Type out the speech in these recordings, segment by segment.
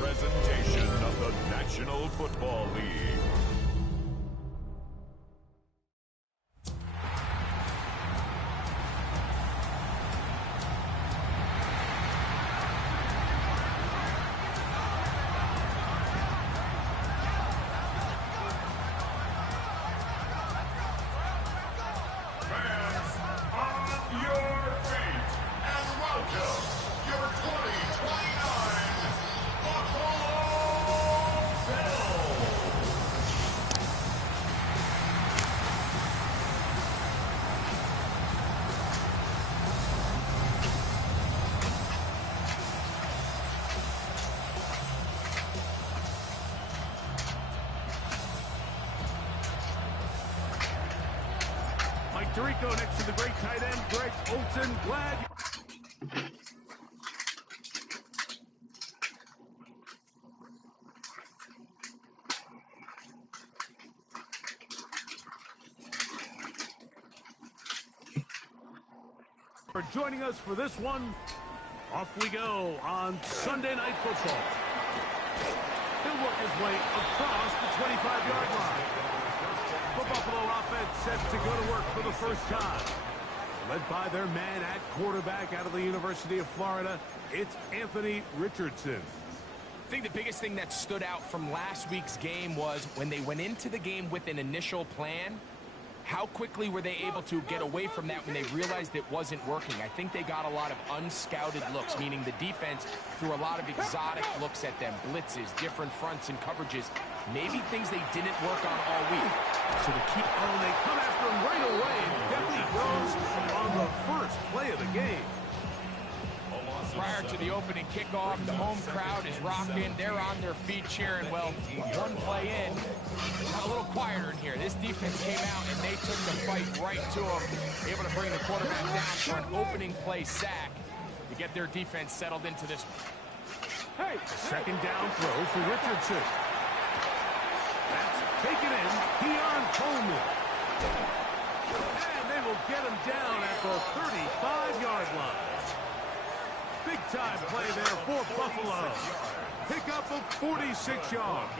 presentation of the National Football League. Tirico next to the great tight end, Greg Olsen. Glad. For joining us for this one. Off we go on Sunday Night Football. He'll work his way across the 25-yard line. The Buffalo offense set to go to work for the first time. Led by their man at quarterback out of the University of Florida, it's Anthony Richardson. I think the biggest thing that stood out from last week's game was when they went into the game with an initial plan, how quickly were they able to get away from that when they realized it wasn't working? I think they got a lot of unscouted looks, meaning the defense threw a lot of exotic looks at them, blitzes, different fronts and coverages, maybe things they didn't work on all week. So to keep on, they come after him right away, and definitely goes on the first play of the game. Prior to the opening kickoff, the home crowd is rocking. They're on their feet cheering. Well, one play in, got a little quieter in here. This defense came out and they took the fight right to them, able to bring the quarterback down for an opening play sack to get their defense settled into this one. Second down throw for Richardson. That's taken in. Keon Coleman. And they will get him down at the 35-yard line. Big-time play there for Buffalo. Pickup of 46 yards.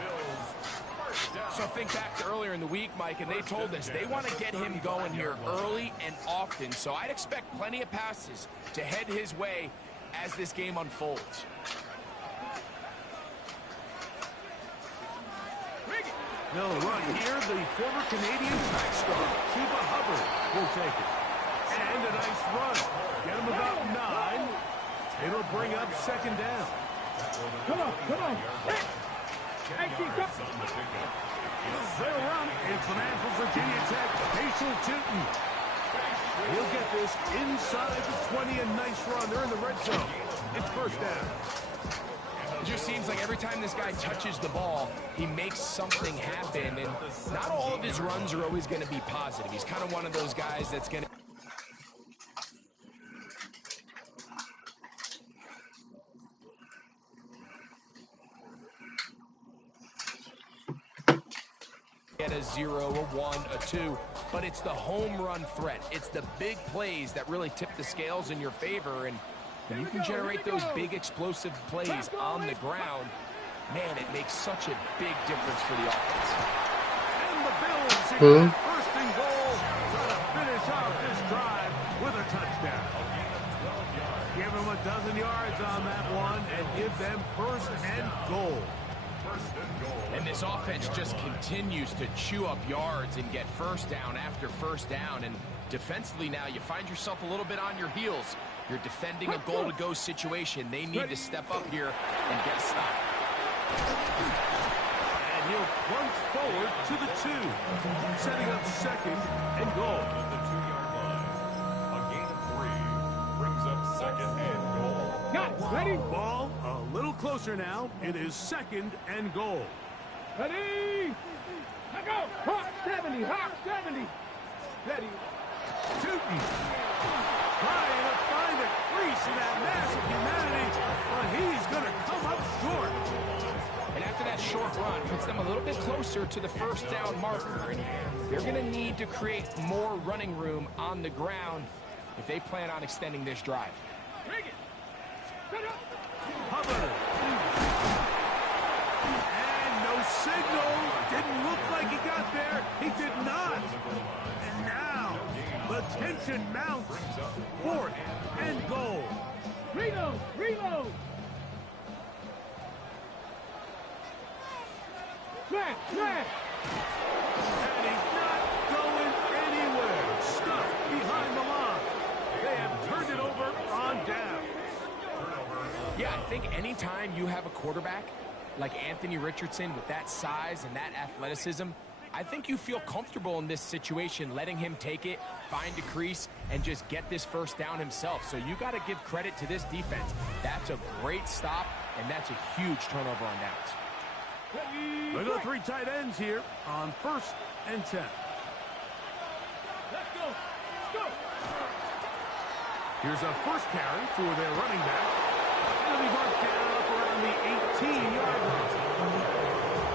So think back to earlier in the week, Mike, and they told us they want to get him going here early and often. So I'd expect plenty of passes to head his way as this game unfolds. They'll run here. The former Canadian track star, Chuba Hubbard, will take it. And a nice run. Get him about 9. It'll bring up second down. Come on. They'll run. It's the man from Virginia Tech, Paschal Tootin. He'll get this inside the 20, a nice run. They're in the red zone. It's first down. It just seems like every time this guy touches the ball, he makes something happen. And not all of his runs are always going to be positive. He's kind of one of those guys that's going to get a 0, a 1, a 2, but it's the home run threat. It's the big plays that really tip the scales in your favor, and when you can generate those big explosive plays on the ground, man, it makes such a big difference for the offense. And the Bills first and goal, going to finish off this drive with a touchdown. Give them a dozen yards on that one and give them first and goal. And this offense just continues to chew up yards and get first down after first down. And defensively now, you find yourself a little bit on your heels. You're defending a goal-to-go situation. They need to step up here and get a stop. And he'll plunge forward to the 2, setting up second and goal. At the 2-yard line, a gain of 3 brings up second and goal. Got ready. Ball a little closer now. It is second and goal. Ready. Let go. Hawk 70. Ready. Tootin trying to find a crease in that mass of humanity, but he's going to come up short. And after that short run, puts them a little bit closer to the first down marker. And they're going to need to create more running room on the ground if they plan on extending this drive. Hubbard. signal. Didn't look like he got there. He did not. And now, the tension mounts. 4th and goal. Reload! Reload! Smash! Smash! And he's not going anywhere. Stuck behind the line. They have turned it over on down. Yeah, I think anytime you have a quarterback like Anthony Richardson with that size and that athleticism, I think you feel comfortable in this situation, letting him take it, find a crease, and just get this first down himself. So you got to give credit to this defense. That's a great stop, and that's a huge turnover on downs. They go 3 tight ends here on 1st and 10. Let's go! Let's go! Here's a first carry for their running back. It'll be marked down up around the 18-yard line.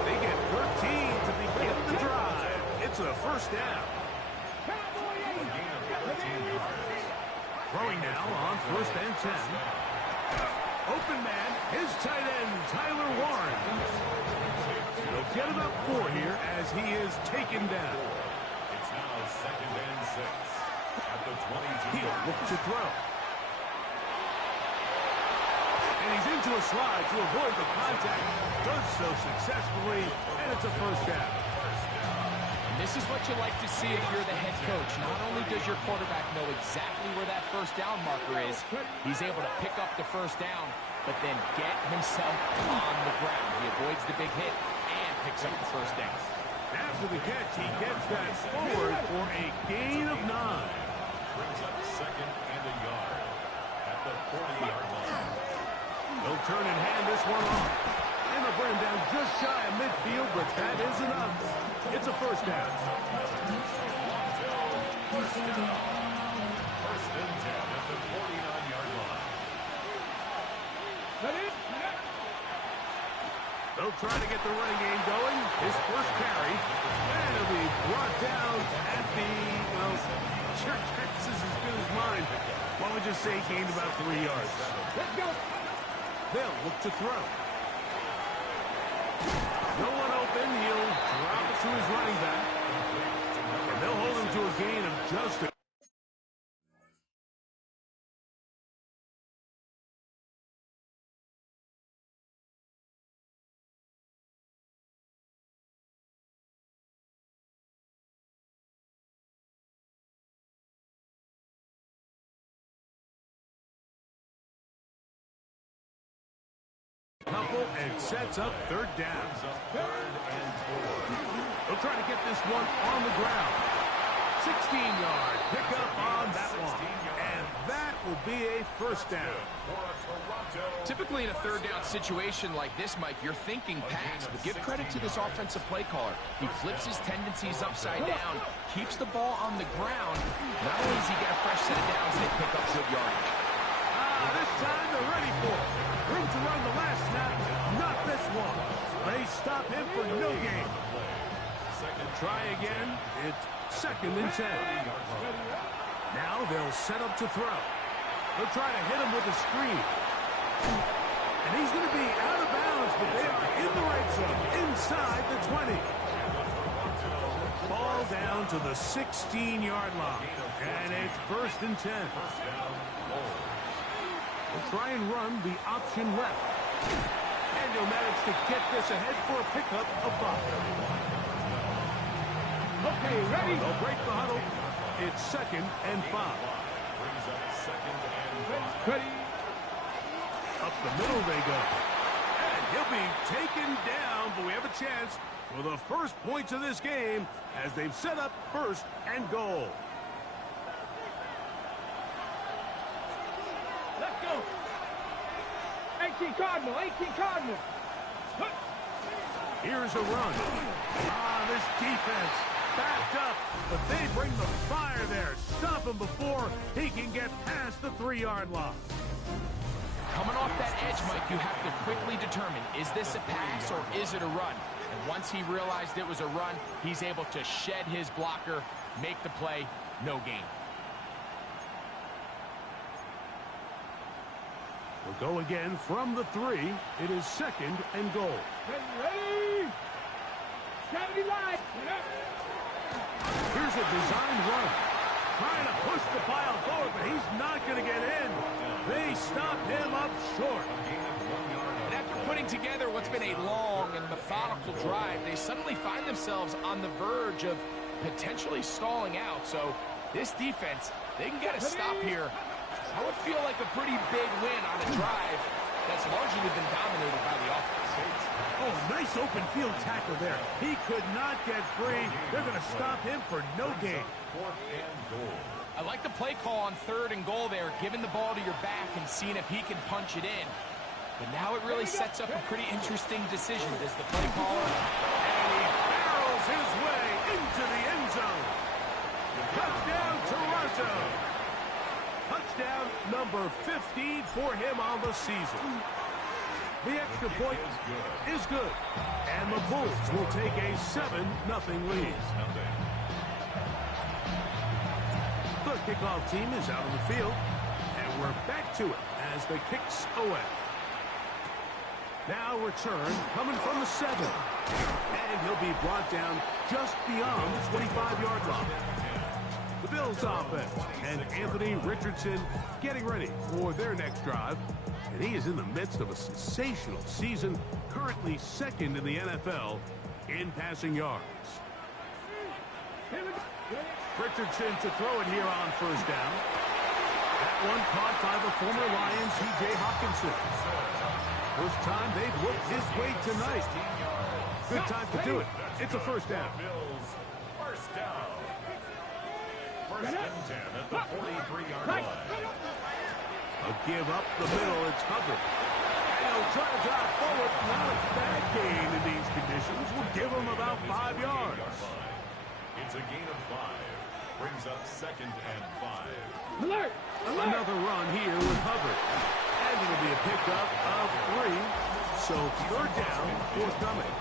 They get 13 to begin the drive. It's a first down. Cowboy eight! Throwing now on 1st and 10. Open man, his tight end, Tyler Warren. They'll get about 4 here as he is taken down. It's now 2nd and 6 at the 22. He'll look to throw. And he's into a slide to avoid the contact. Does so successfully, and it's a first down. And this is what you like to see if you're the head coach. Not only does your quarterback know exactly where that first down marker is, he's able to pick up the first down, but then get himself on the ground. He avoids the big hit and picks up the first down. After the catch, he gets that forward for a gain of 9. Brings up 2nd and a yard at the 40-yard line. They'll turn and hand this one off. And they'll bring him down just shy of midfield, but that is enough. It's a first down. First and 10 at the 49-yard line. Ready? They'll try to get the running game going. His first carry. And it'll be brought down at the, well, your guess is as good as mine. Why don't we just say he gained about 3 yards? Let's go! They'll look to throw. No one open. He'll drop it to his running back. And they'll hold him to a gain of just a... couple and sets up 3rd down. They'll try to get this one on the ground. 16-yard pickup on that one. And that will be a first down. Typically in a 3rd down situation like this, Mike, you're thinking pass, but give credit to this offensive play caller. He flips his tendencies upside down, keeps the ball on the ground. Not only does he get a fresh set of downs, they pick up good yardage. This time they're ready for it. Room to run the last snap, not this one. They stop him for no gain. Try again. It's 2nd and 10. Now they'll set up to throw. They'll try to hit him with a screen. And he's going to be out of bounds, but they are in the red zone, inside the 20. Ball down to the 16-yard line. And it's 1st and 10. We'll try and run the option left. And he'll manage to get this ahead for a pickup of 5. Okay, ready? They'll break the huddle. It's 2nd and 5. Brings up 2nd and 5. Ready? Up the middle they go. And he'll be taken down, but we have a chance for the first points of this game as they've set up 1st and goal. Let's go! 18 Cardinal, 18 Cardinal! Here's a run. This defense backed up, but they bring the fire there. Stop him before he can get past the 3-yard line. Coming off that edge, Mike, you have to quickly determine, is this a pass or is it a run? And once he realized it was a run, he's able to shed his blocker, make the play, no gain. We'll go again from the 3. It is 2nd and goal. Ready? 70 line. Here's a designed run. Trying to push the pile forward, but he's not going to get in. They stop him up short. And after putting together what's been a long and methodical drive, they suddenly find themselves on the verge of potentially stalling out. So this defense, they can get a stop here. That would feel like a pretty big win on a drive that's largely been dominated by the offense. Oh, nice open field tackle there. He could not get free. They're going to stop him for no gain. I like the play call on 3rd and goal there, giving the ball to your back and seeing if he can punch it in. But now it really sets up a pretty interesting decision. Does the play caller? And he barrels his way into the end zone. Touchdown, Toronto. Touchdown number 50 for him on the season. The extra point is good. And the Bulls will take a 7-0 lead. The kickoff team is out on the field. And we're back to it as the kicks away. Now return coming from the 7. And he'll be brought down just beyond the 25-yard line. The Bills offense and Anthony Richardson getting ready for their next drive. And he is in the midst of a sensational season, currently 2nd in the NFL in passing yards. Richardson to throw it here on 1st down. That one caught by the former Lions, T.J. Hawkinson. First time they've looked his way tonight. Good time to do it. It's a 1st down. First down. 1st and 10 at the 43-yard line. A give up the middle. It's Hubbard. And he'll try to drive forward. Not a bad gain in these conditions. We'll give him about 5 yards. It's a gain of 5. Brings up 2nd and 5. Alert! Alert! Another run here with Hubbard. And it'll be a pickup of 3. So 3rd down, forthcoming.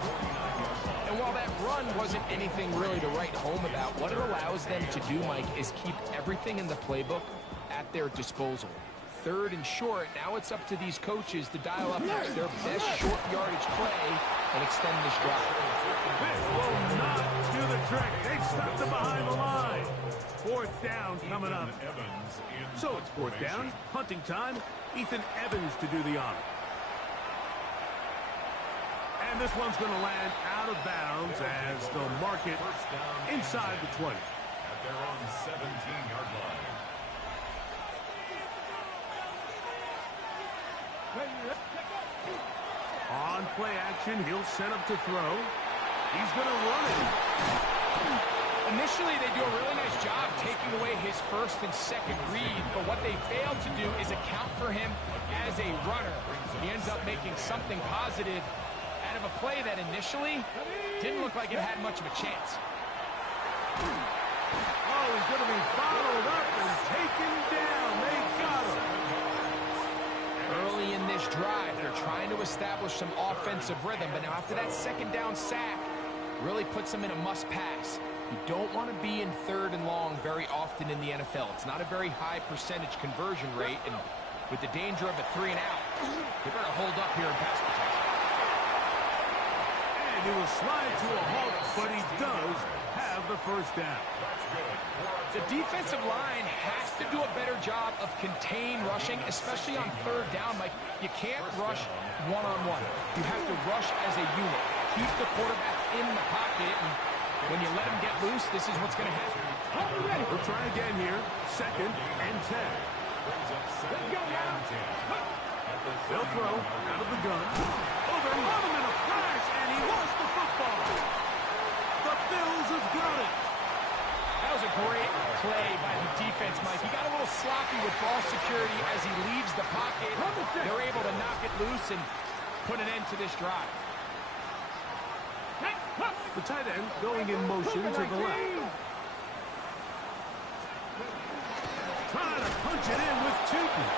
And while that run wasn't anything really to write home about, what it allows them to do, Mike, is keep everything in the playbook at their disposal. 3rd and short, now it's up to these coaches to dial up their best short yardage play and extend this drive. This will not do the trick. They've stopped him behind the line. 4th down coming up. So it's 4th down, hunting time. Ethan Evans to do the honor. And this one's going to land out of bounds as they'll mark it inside the 20. At their own 17-yard line. On play action, he'll set up to throw. He's going to run it. Initially, they do a really nice job taking away his 1st and 2nd read, but what they fail to do is account for him as a runner. He ends up making something positive out of a play that initially didn't look like it had much of a chance. Oh, he's going to be followed up and taken down. They got him. Early in this drive, they're trying to establish some offensive rhythm, but now after that 2nd down sack, really puts them in a must-pass. You don't want to be in 3rd and long very often in the NFL. It's not a very high percentage conversion rate, and with the danger of a 3 and out, they better hold up here in pass protection. And he will slide to a halt, but he does have the 1st down. The defensive line has to do a better job of contain rushing, especially on 3rd down. Like, you can't rush one-on-one. You have to rush as a unit. Keep the quarterback in the pocket, and when you let him get loose, this is what's going to happen. We'll try again here. 2nd and 10. They'll throw out of the gun. Oh, they're on him in a flash, and he lost the football. The Bills have got it. That was a great play by the defense, Mike. He got a little sloppy with ball security as he leaves the pocket. They're able to knock it loose and put an end to this drive. The tight end going in motion to the left. Trying to punch it in with Tootin.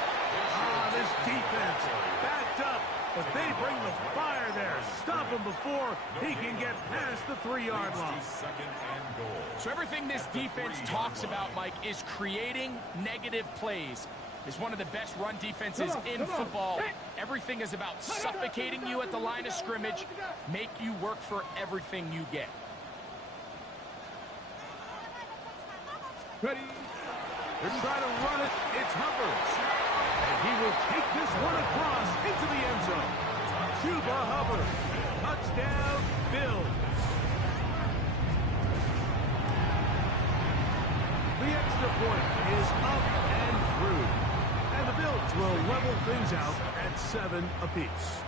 This defense backed up, but they bring the fire there. Stop him before he can get past the 3-yard line. So everything this defense talks about, Mike, is creating negative plays. is one of the best run defenses in football. Everything is about suffocating you at the line of scrimmage, make you work for everything you get. Ready. Didn't try to run it. It's Hubbard. And he will take this one across into the end zone. Chuba Hubbard. Touchdown, Bills. The extra point is up and through. And the Bills will level things out at 7 apiece.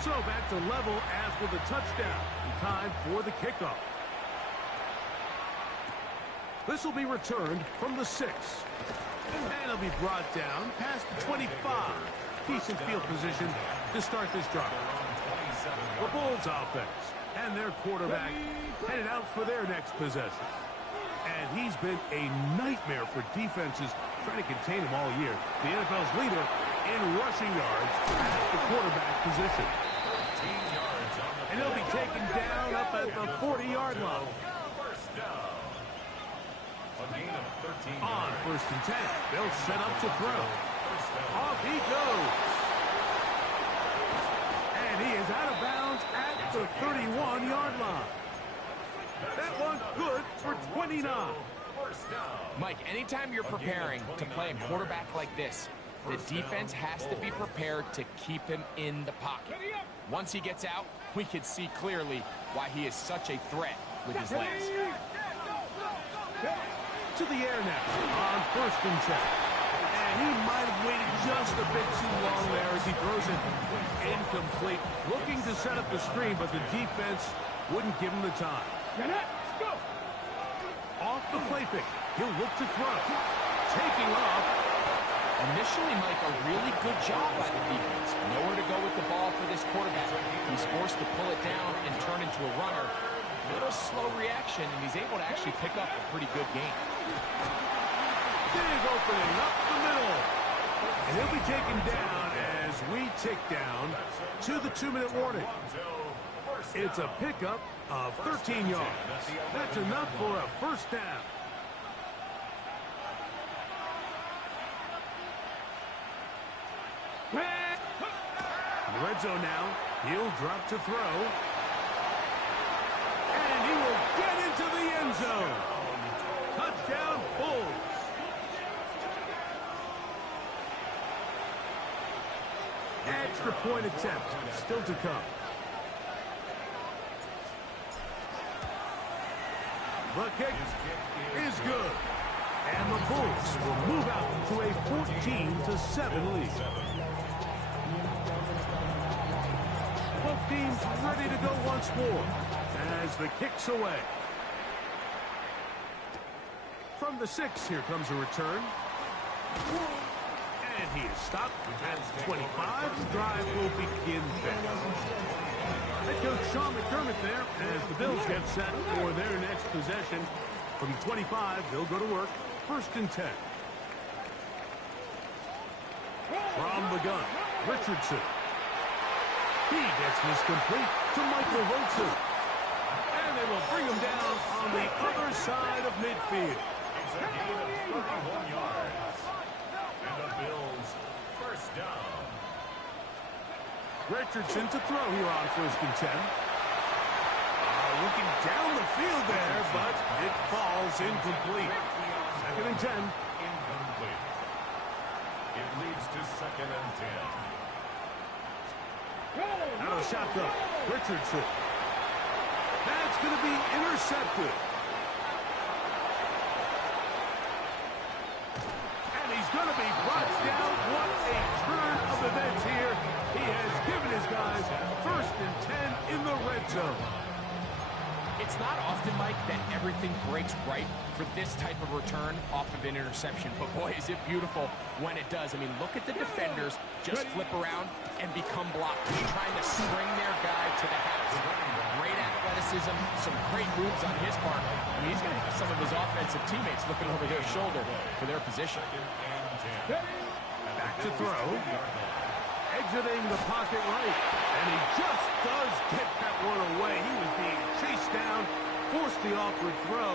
So back to level after the touchdown. Time for the kickoff. This will be returned from the 6. And it'll be brought down past the 25. Decent field position to start this drive. The Bulls offense and their quarterback headed out for their next possession. And he's been a nightmare for defenses trying to contain him all year. The NFL's leader in rushing yards at the quarterback position. And he'll be taken down up at the 40-yard line. On 1st and 10, they'll set up to throw. Off he goes. And he is out of bounds at the 31-yard line. That one good for 29. Mike, anytime you're preparing to play a quarterback like this, the defense has to be prepared to keep him in the pocket. Once he gets out, we can see clearly why he is such a threat with his legs. To the air now on 1st and 10. And he might have waited just a bit too long there as he throws it incomplete. Looking to set up the screen, but the defense wouldn't give him the time. Off the play fake. He'll look to throw. Taking off. Initially, Mike, a really good job by the defense. Nowhere to go with the ball for this quarterback. He's forced to pull it down and turn into a runner. A little slow reaction, and he's able to actually pick up a pretty good game. Big opening up the middle. And he'll be taken down as we tick down to the 2-minute warning. It's a pickup of 13 yards. That's enough for a first down. Red zone now. He'll drop to throw. And he will get into the end zone. Touchdown, Bulls. Extra point attempt still to come. The kick is good. And the Bulls will move out to a 14-7 lead. Both teams ready to go once more as the kick's away. From the 6, here comes a return. And he is stopped at 25. The drive will begin fast. Head coach Sean McDermott there as the Bills get set for their next possession. From 25, they'll go to work. 1st and 10. From the gun, Richardson. He gets this complete to Michael Wilson. And they will bring him down on the other side of midfield. It's a gain of 31 yards. And the Bills first down. Richardson to throw here on 1st and 10. Looking down the field there, but it falls incomplete. 2nd and 10. Incomplete. It leads to 2nd and 10. Out of shotgun, Richardson. That's going to be intercepted. And he's going to be brought down. What a turn of events here. He has given his guys 1st and 10 in the red zone. It's not often, Mike, that everything breaks right for this type of return off of an interception. But, boy, is it beautiful when it does. I mean, look at the defenders just flip around and become blocked. He's trying to spring their guy to the house. Great athleticism, some great moves on his part. I mean, he's going to have some of his offensive teammates looking over their shoulder for their position. Back to throw. Exiting the pocket right. And he just does get that one away. He was being chased down, forced the awkward throw.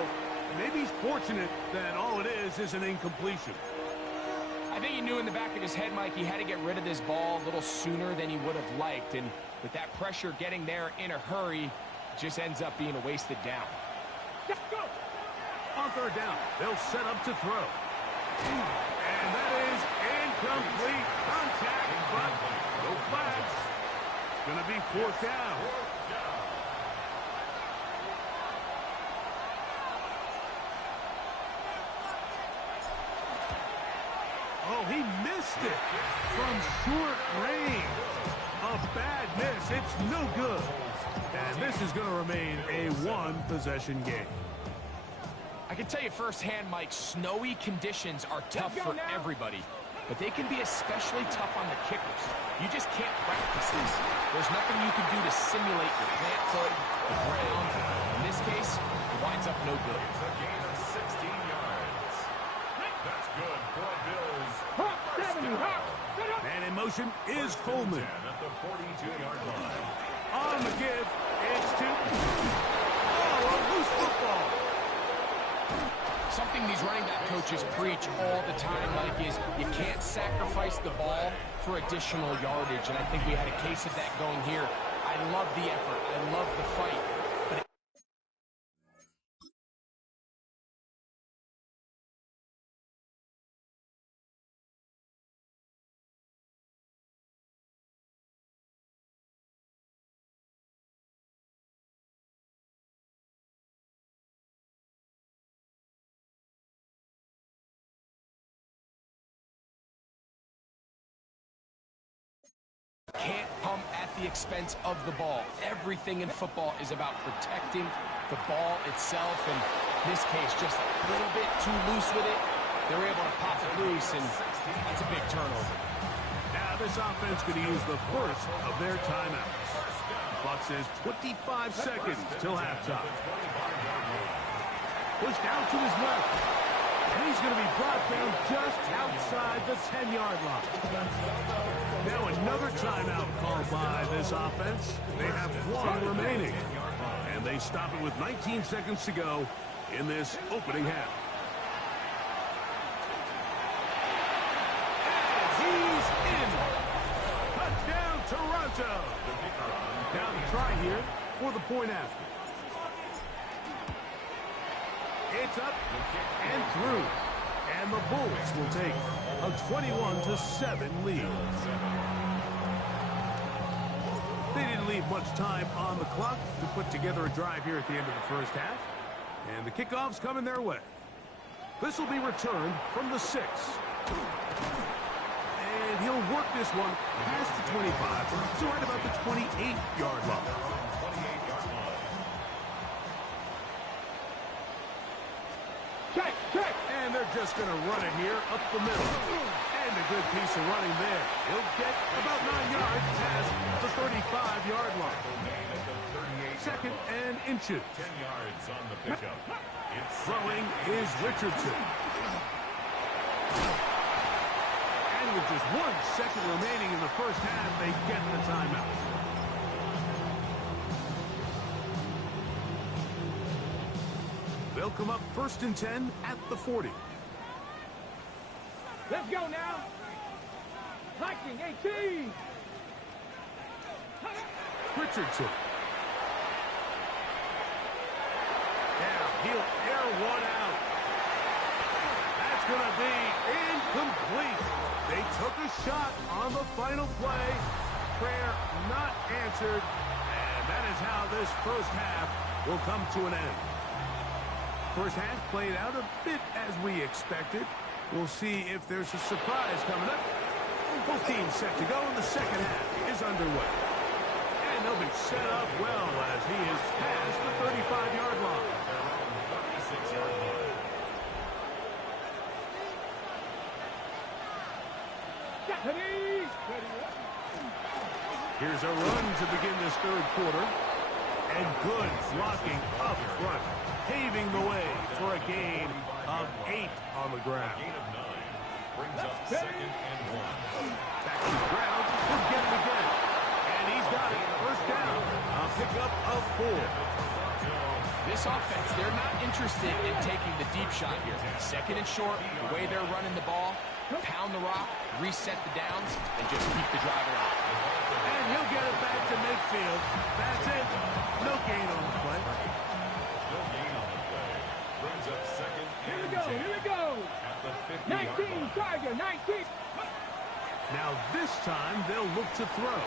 Maybe he's fortunate that all it is an incompletion. think he knew in the back of his head, Mike, he had to get rid of this ball a little sooner than he would have liked. And with that pressure getting there in a hurry, it just ends up being a wasted down. Let's go. On third down, they'll set up to throw. And that is incomplete contact, but no flags. It's going to be fourth down. Oh, he missed it from short range. A bad miss. It's no good. And this is going to remain a one-possession game. I can tell you firsthand, Mike, snowy conditions are tough for everybody, but they can be especially tough on the kickers. You just can't practice this. There's nothing you can do to simulate your plant foot, the ground. In this case, it winds up no good. It's a gain of 16 yards. That's good for Bills. Hop, 70, hop. And in motion is Coleman. At the 42-yard line. On the give, it's to... Oh, a loose football. Something these running back coaches preach all the time, Mike, is you can't sacrifice the ball for additional yardage, and I think we had a case of that going here. I love the effort. I love the fight. But can't pump at the expense of the ball. Everything in football is about protecting the ball itself, and in this case, just a little bit too loose with it. They're able to pop it loose, and that's a big turnover. Now this offense going to use the first of their timeouts. Clock says 25 seconds till halftime. Push down to his left. And he's going to be brought down just outside the 10-yard line. Now another timeout called by this offense. They have one remaining. And they stop it with 19 seconds to go in this opening half. And he's in. Touchdown, Toronto. Now the try here for the point after. It's up and through. And the Bulls will take a 21-7 lead. They didn't leave much time on the clock to put together a drive here at the end of the first half. And the kickoff's coming their way. This will be returned from the 6. And he'll work this one past the 25, so right about the 28-yard line. Check. And they're just going to run it here up the middle. And a good piece of running there. He'll get about 9 yards past the 35-yard line. Second and inches. 10 yards on the pickup. Throwing is Richardson. And with just 1 second remaining in the first half, they get the timeout. They'll come up 1st and 10 at the 40. Let's go now. Hiking 18. Richardson. Now he'll air one out. That's going to be incomplete. They took a shot on the final play. Prayer not answered. And that is how this first half will come to an end. First half played out a bit as we expected. We'll see if there's a surprise coming up. Both teams set to go, and the second half is underway. And they'll be set up well as he is past the 35-yard line. 36-yard line. Here's a run to begin this third quarter. And good blocking up front, paving the way for a gain of 8 on the ground. Gain of 9 brings up 2nd and 1. Back to the ground, he'll get it again. And he's got it, first down. A pickup of 4. This offense, they're not interested in taking the deep shot here. Second and short, the way they're running the ball, pound the rock, reset the downs, and just keep the drive alive. And he'll get it back to midfield. That's it. No gain on the play. No gain on the play. Brings up second Here we and go, 10 here we go. at the 50-yard 19, line. Tiger, 19. Now this time they'll look to throw.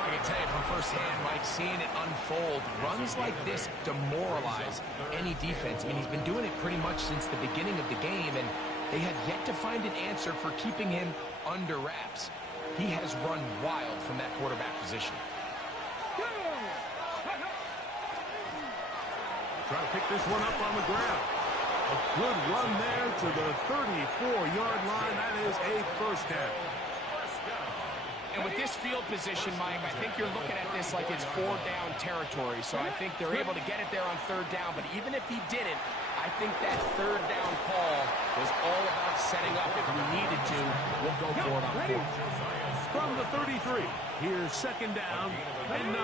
I can tell you from firsthand, Mike, seeing it unfold, runs like this demoralize any defense. I mean, he's been doing it pretty much since the beginning of the game, and they have yet to find an answer for keeping him under wraps. He has run wild from that quarterback position. Try to pick this one up on the ground. A good run there to the 34-yard line. That is a first down. And with this field position, Mike, I think you're looking at this like it's 4-down territory. So I think they're able to get it there on 3rd down. But even if he didn't, I think that 3rd down call was all about setting up. If we needed to, we'll go for it on 4th. From the 33, here's 2nd down and 9.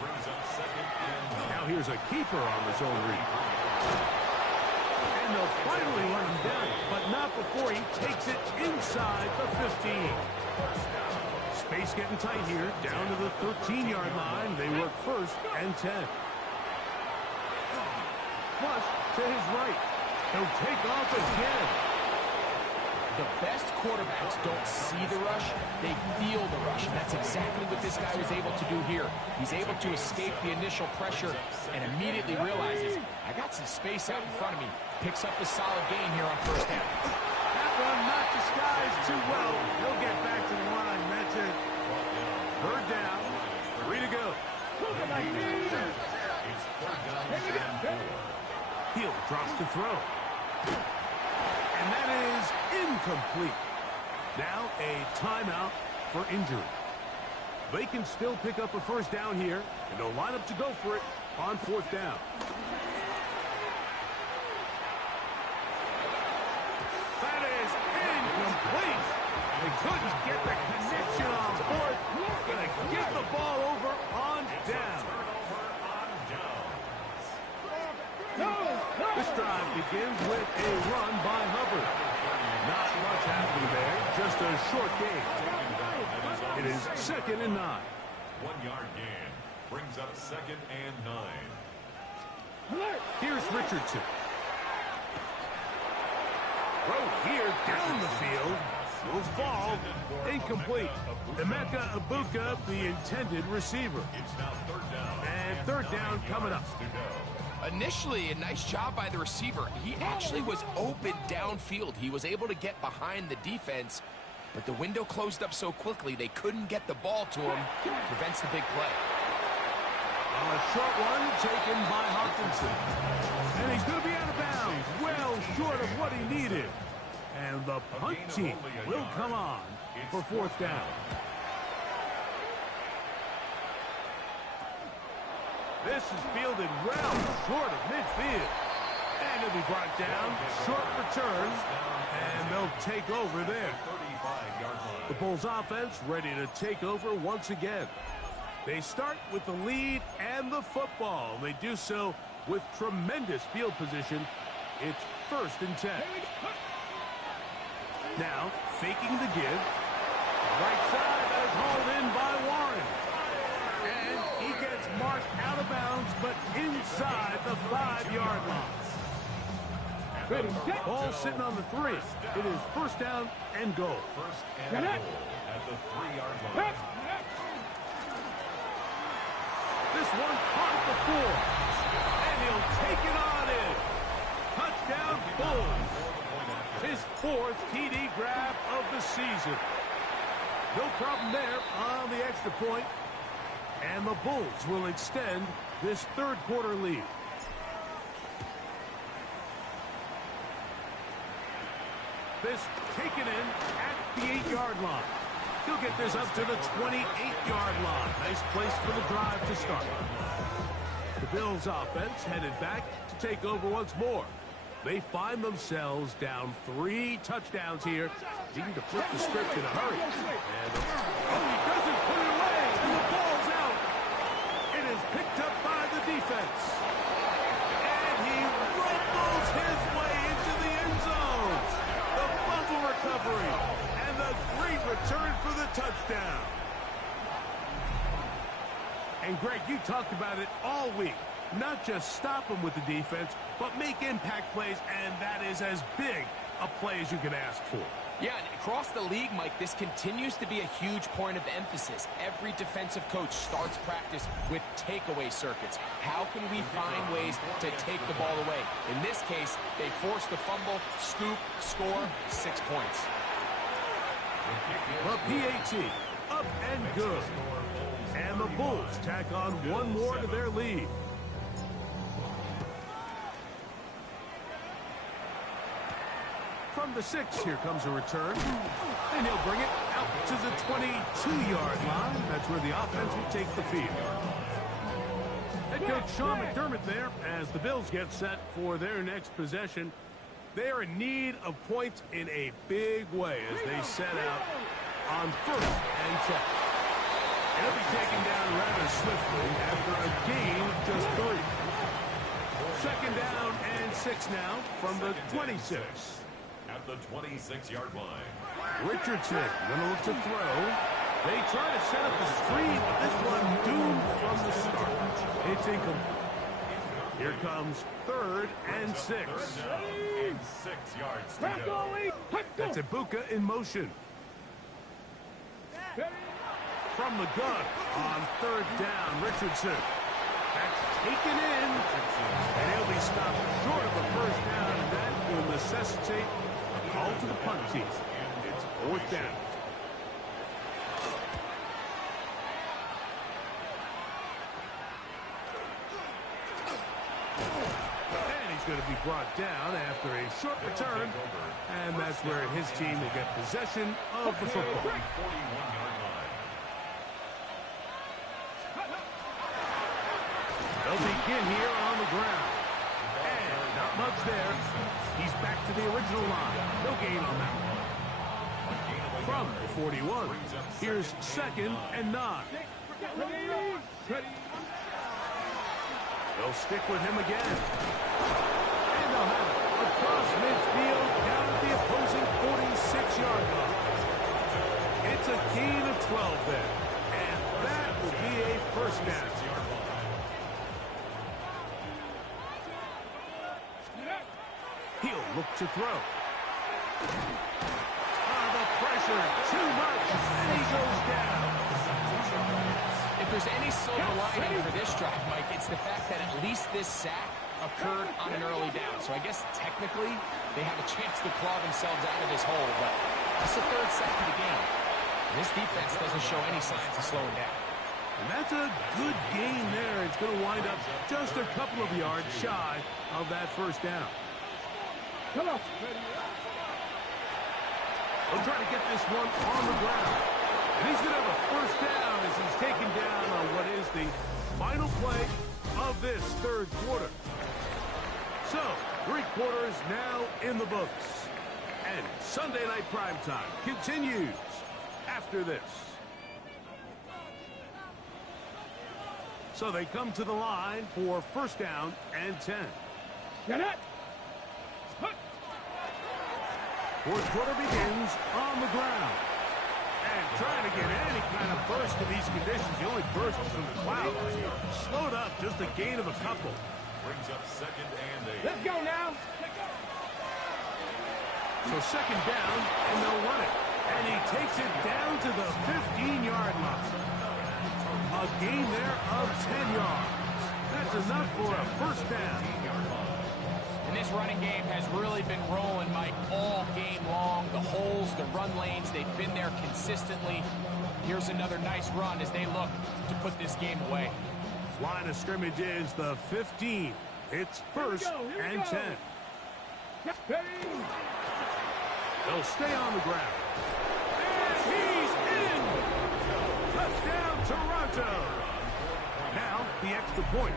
Brings up second and 9. Now here's a keeper on the zone read. And they'll finally run him down, but not before he takes it inside the 15. Space getting tight here, down to the 13-yard line. They work 1st and 10. Flush to his right. He'll take off again. The best quarterbacks don't see the rush, they feel the rush. And that's exactly what this guy was able to do here. He's able to escape the initial pressure and immediately realizes, I got some space out in front of me. Picks up a solid gain here on 1st down. That one not disguised too well. He'll get back to the line. That's it. 3rd down. 3 to go. It's 3rd down and 4. Hill drops to throw. And that is incomplete. Now a timeout for injury. They can still pick up a 1st down here, and they'll line up to go for it on 4th down. That is incomplete. They couldn't get the connection on 4th. Gonna get the ball over on down. This drive begins with a run by Hubbard. Not much happening there, just a short gain. It is 2nd and 9. 1-yard gain. Brings up second and 9. Here's Richardson. Throw here down the field. Will fall. Incomplete. Emeka Ibuka, the intended receiver. It's now 3rd down. And 3rd down coming up. To go. Initially, a nice job by the receiver. He actually was open downfield. He was able to get behind the defense, but the window closed up so quickly they couldn't get the ball to him. Prevents the big play. A short one taken by Hopkinson. And he's going to be out of bounds. Well short of what he needed. And the punt team will come on for 4th down. This is fielded well short of midfield. And it'll be brought down. Short return. And they'll take over there. 35-yard line. The Bulls offense ready to take over once again. They start with the lead and the football. They do so with tremendous field position. It's 1st and 10. Now, faking the give. Right side, that is hauled in by Warren. And he gets marked out of bounds, but inside the 5-yard line. Ball sitting on the 3. It is 1st down and goal. 1st and goal at the 3-yard line. This one caught at the 4. And he'll take it on in. Touchdown, Bulls. His 4th TD grab of the season. No problem there on the extra point. And the Bulls will extend this 3rd quarter lead. This taken in at the 8-yard line. He'll get this up to the 28-yard line. Nice place for the drive to start. The Bills offense headed back to take over once more. They find themselves down 3 touchdowns here, needing to flip the script in a hurry. And he doesn't put it away, and the ball's out. It is picked up by the defense. And he rumbles his way into the recovery. And the great return for the touchdown. And Greg, you talked about it all week. Not just stop them with the defense, but make impact plays, and that is as big a play as you can ask for. Yeah, and across the league, Mike, this continues to be a huge point of emphasis. Every defensive coach starts practice with takeaway circuits. How can we find ways to take the ball away? In this case, they force the fumble, scoop, score, 6 points. The PAT, up and good. And the Bulls tack on one more to their lead. From the 6, here comes a return. And he'll bring it out to the 22-yard line. That's where the offense will take the field. Head coach Sean McDermott there as the Bills get set for their next possession. They are in need of points in a big way as they set out on 1st and 10. He'll be taken down rather swiftly after a gain of just 3. 2nd down and 6 now from the 26. At the 26-yard line. Richardson going to look to throw. They try to set up the screen, but this one doomed from the start. It's incomplete. Here comes 3rd and 6. And 6 yards to go. That's Ibuka in motion. From the gun on 3rd down, Richardson. That's taken in. And he'll be stopped short of a 1st down, and that will necessitate a call to the punt team. It's 4th down. And he's going to be brought down after a short return. And that's where his team will get possession of the football. 41-yard line. They'll begin here on the ground. And not much there. He's back to the original line. No gain on that one. From the 41, here's 2nd and 9. They'll stick with him again. And they'll have it across midfield down at the opposing 46-yard line. It's a gain of 12 there. And that will be a 1st down. He'll look to throw. The pressure, too much, and he goes down. If there's any silver lining for this drive, Mike, it's the fact that at least this sack occurred on an early down. So I guess technically they have a chance to claw themselves out of this hole, but it's the 3rd sack of the game. And this defense doesn't show any signs of slowing down. And that's a good gain there. It's going to wind up just a couple of yards shy of that 1st down. Come on. He'll try to get this one on the ground. And he's going to have a 1st down as he's taken down on what is the final play of this 3rd quarter. So, 3 quarters now in the books. And Sunday Night Primetime continues after this. So they come to the line for 1st down and 10. Get it. 4th quarter begins on the ground. And trying to get any kind of burst in these conditions, the only burst is from the clouds. Slowed up, just a gain of a couple. Brings up 2nd and 8. Let's go now. So 2nd down, and they'll run it. And he takes it down to the 15-yard line. A gain there of 10 yards. That's enough for a 1st down. And this running game has really been rolling, Mike, all game long. The holes, the run lanes, they've been there consistently. Here's another nice run as they look to put this game away. Line of scrimmage is the 15. It's 1st and 10. They'll stay on the ground. And he's in! Touchdown, Toronto! Now, the extra point.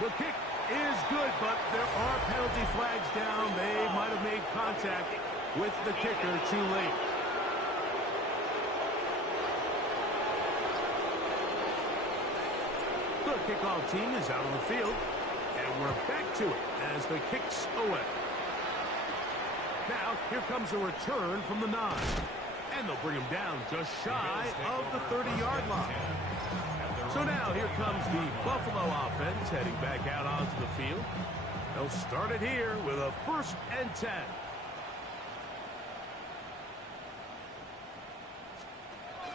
The kick is good, but there are penalty flags down. They might have made contact with the kicker too late. The kickoff team is out on the field, and we're back to it as the kick's away. Now, here comes a return from the 9. And they'll bring him down just shy of the 30-yard line. So now here comes the Buffalo offense heading back out onto the field. They'll start it here with a 1st and 10.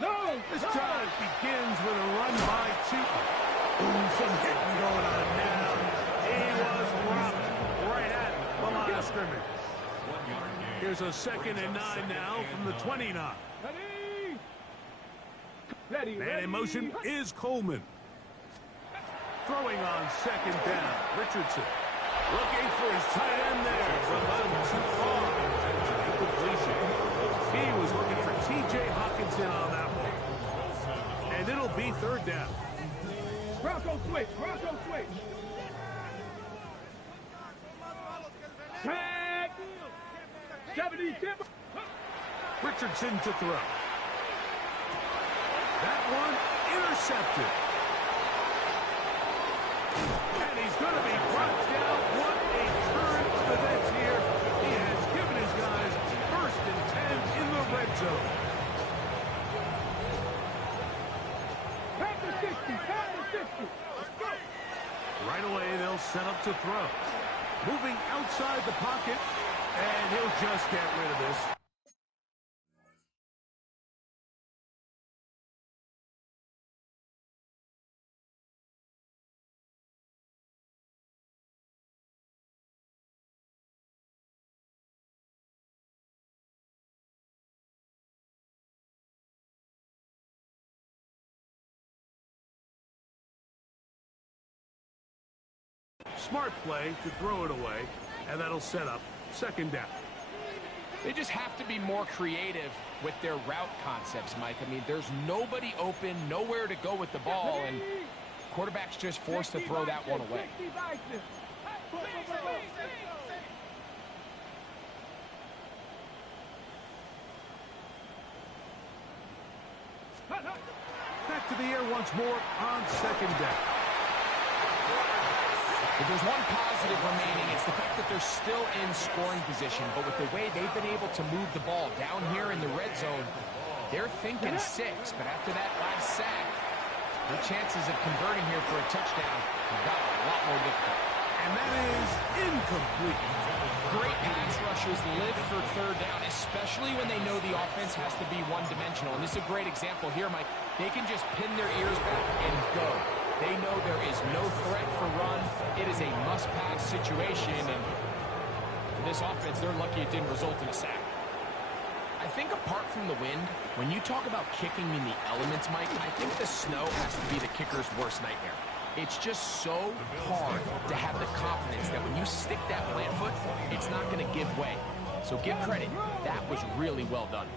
No! This drive begins with a run by Cheatham. Ooh, some hitting going on now. He was dropped right at the line of scrimmage. Here's a 2nd and 9 now from the 29. Man in motion is Coleman. Throwing on 2nd down, Richardson. Looking for his tight end there, but a little too far. Incompletion. He was looking for T.J. Hawkinson on that one. And it'll be 3rd down. Bronco switch. Bronco switch. Tag. 70. Richardson to throw. That one intercepted. And he's going to be brought down. What a turn of events here. He has given his guys 1st and 10 in the red zone. Pass the 60. Pass the 60. Right away, they'll set up to throw. Moving outside the pocket, and he'll just get rid of this. Smart play to throw it away, and that'll set up 2nd down. They just have to be more creative with their route concepts, Mike. I mean, there's nobody open, nowhere to go with the ball, and quarterback's just forced to throw that one away. Back to the air once more on 2nd down. If there's one positive remaining, it's the fact that they're still in scoring position. But with the way they've been able to move the ball down here in the red zone, they're thinking 6. But after that last sack, their chances of converting here for a touchdown have got a lot more difficult. And that is incomplete. Great pass rushers live for 3rd down, especially when they know the offense has to be one-dimensional. And this is a great example here, Mike. They can just pin their ears back and go. They know there is no threat for run. It is a must-pass situation, and for this offense, they're lucky it didn't result in a sack. I think apart from the wind, when you talk about kicking in the elements, Mike, I think the snow has to be the kicker's worst nightmare. It's just so hard to have the confidence that when you stick that plant foot, it's not going to give way. So give credit. That was really well done.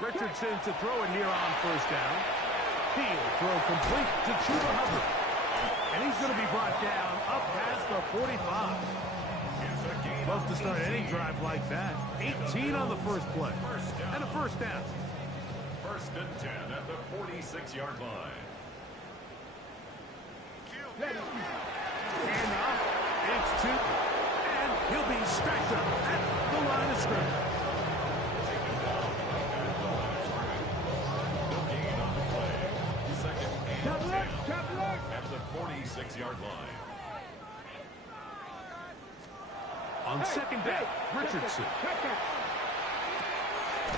Richardson to throw it here on 1st down. He'll throw complete to Chuba Hubbard. And he's going to be brought down up past the 45. Love to start any drive like that. 18 on the first play. And a 1st down. 1st and 10 at the 46-yard line. And off. It's Chuba. And he'll be stacked up at the line of scrimmage. At the 46-yard line. On 2nd down, Richardson.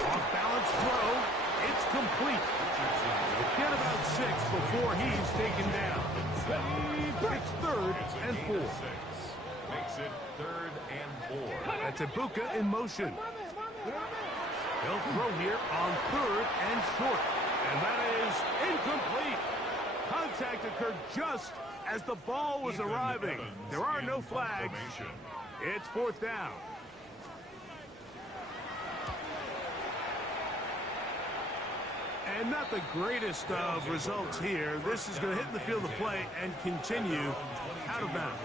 Off-balance throw. It's complete. Get about 6 before he's taken down. It's 3rd and 4. Makes it 3rd and 4. That's Ibuka in motion. He'll throw here on 3rd and short. And that is incomplete. Contact occurred just as the ball was arriving. There are no flags. It's 4th down. And not the greatest of results here. This is going to hit the field of play and continue out of bounds.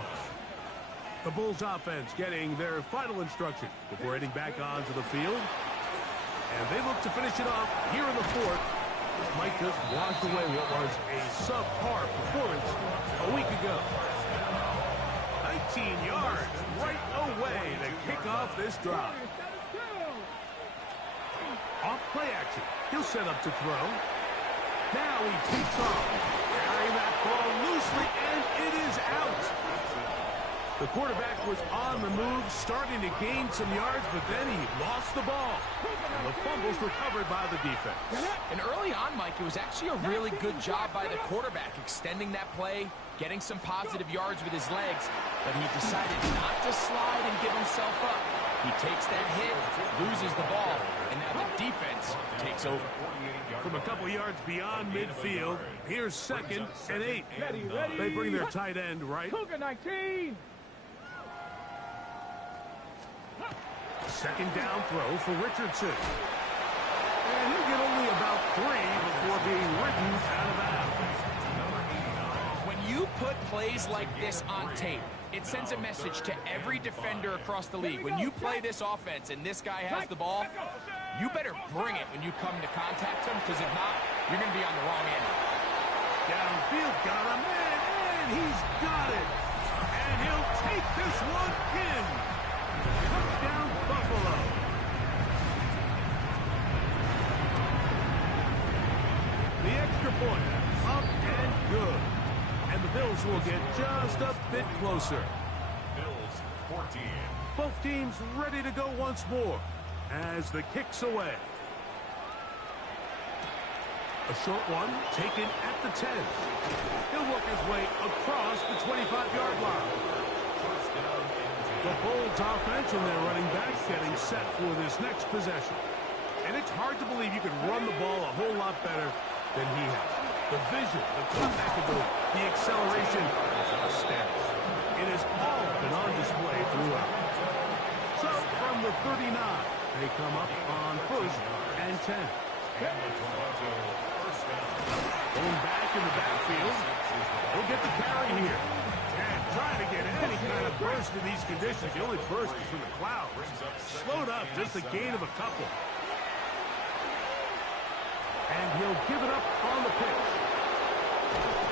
The Bulls offense getting their final instruction before heading back onto the field. And they look to finish it off here in the 4th. This might just wash away what was a subpar performance a week ago. 18 yards right away to kick off this drive. Off play action. He'll set up to throw. Now he takes off. Carrying that ball loosely, and it is out. The quarterback was on the move, starting to gain some yards, but then he lost the ball. And the fumble's recovered by the defense. And early on, Mike, it was actually a really good job by the quarterback, extending that play, getting some positive yards with his legs, but he decided not to slide and give himself up. He takes that hit, loses the ball, and now the defense takes over. From a couple yards beyond midfield, here's 2nd and 8. They bring their tight end right. Cougar 19. Second down throw for Richardson. And he'll get only about 3 before being ridden out of bounds. When you put plays like this on tape, it sends a message to every defender across the league. When you play this offense and this guy has the ball, you better bring it when you come to contact him, because if not, you're going to be on the wrong end. Downfield, got him, and he's got it. And he'll take this one in. Touchdown, Buffalo. The extra point, up and good. And the Bills will get just a bit closer. Bills 14. Both teams ready to go once more as the kick's away. A short one taken at the 10. He'll work his way across the 25-yard line. The Bolts offense and their running backs getting set for this next possession. And it's hard to believe you can run the ball a whole lot better than he has. The vision, the comeback ability, the acceleration, the stats. It has all been on display throughout. So from the 39, they come up on 1st and 10. Going back in the backfield. He'll get the carry here. And trying to get any kind of burst in these conditions. The only burst is from the clouds. Slowed up, just a gain of a couple. And he'll give it up on the pitch.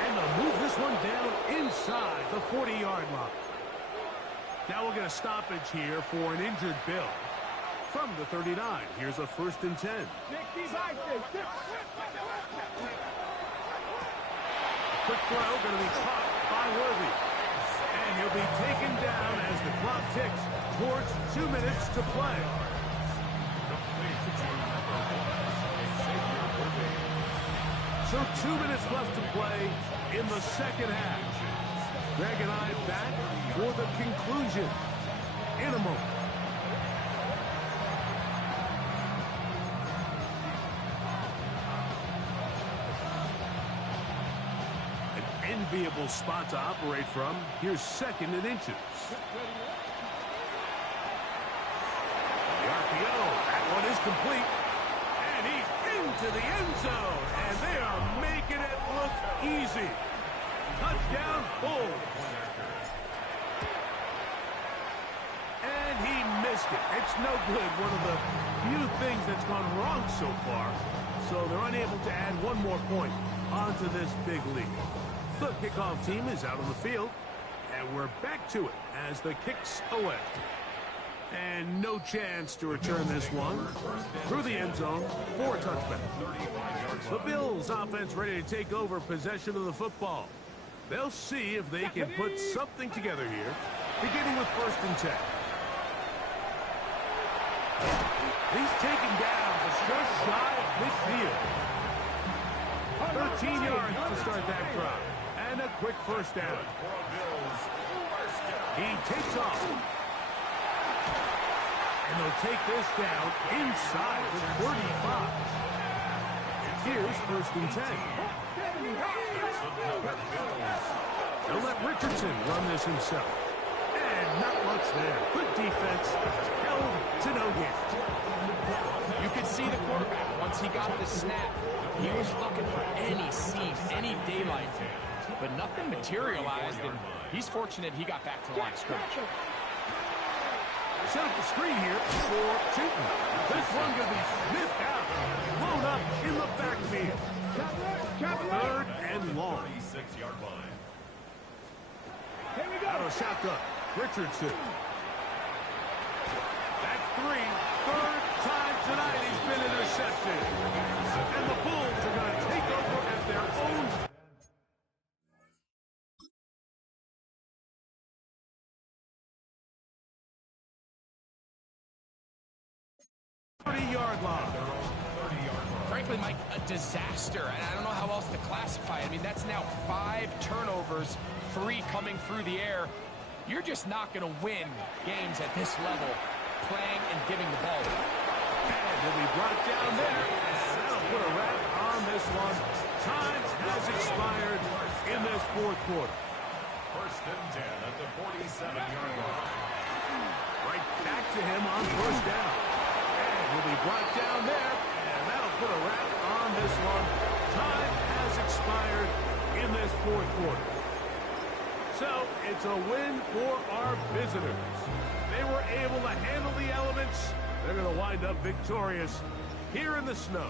And they'll move this one down inside the 40-yard line. Now we'll get a stoppage here for an injured Bill. From the 39, here's a 1st and 10. Quick throw, going to be caught by Worthy. And he'll be taken down as the clock ticks towards 2 minutes to play. So 2 minutes left to play in the second half. Greg and I back for the conclusion in a moment. Enviable spot to operate from. Here's 2nd and inches. The RPO. That one is complete. And he's into the end zone. And they are making it look easy. Touchdown, Bulls. And he missed it. It's no good. One of the few things that's gone wrong so far. So they're unable to add one more point onto this big lead. The kickoff team is out on the field, and we're back to it as the kick's away. And no chance to return this one through the end zone for a touchback. The Bills offense ready to take over possession of the football. They'll see if they can put something together here, beginning with 1st and 10. He's taken down just shy of midfield. 13 yards to start that drive. And a quick 1st down. He takes off. And they'll take this down inside the 35. Here's 1st and 10. They'll let Richardson run this himself. And not much there. Good defense. Held to no gain. You could see the quarterback, once he got the snap, he was looking for any seam, any daylight. But nothing materialized, and he's fortunate he got back to the line of scrimmage. Set up the screen here for Chilton. This one going to be sniffed out. Blown up in the backfield. 3rd and long. 36-yard line. Here we go. Out of shotgun. Richardson. That's three. Third time tonight he's been intercepted. And the Bulls are going to take over at their own 30-yard line. Frankly, Mike, a disaster. And I don't know how else to classify it. I mean, that's now 5 turnovers, 3 coming through the air. You're just not going to win games at this level, playing and giving the ball away. And he'll be brought down there. And that'll put a wrap on this one. Time has expired in this fourth quarter. First and 10 at the 47-yard line. Right back to him on first down. And he'll be brought down there. And that'll put a wrap on this one. Time has expired in this fourth quarter. So, it's a win for our visitors. They were able to handle the elements. They're going to wind up victorious here in the snow.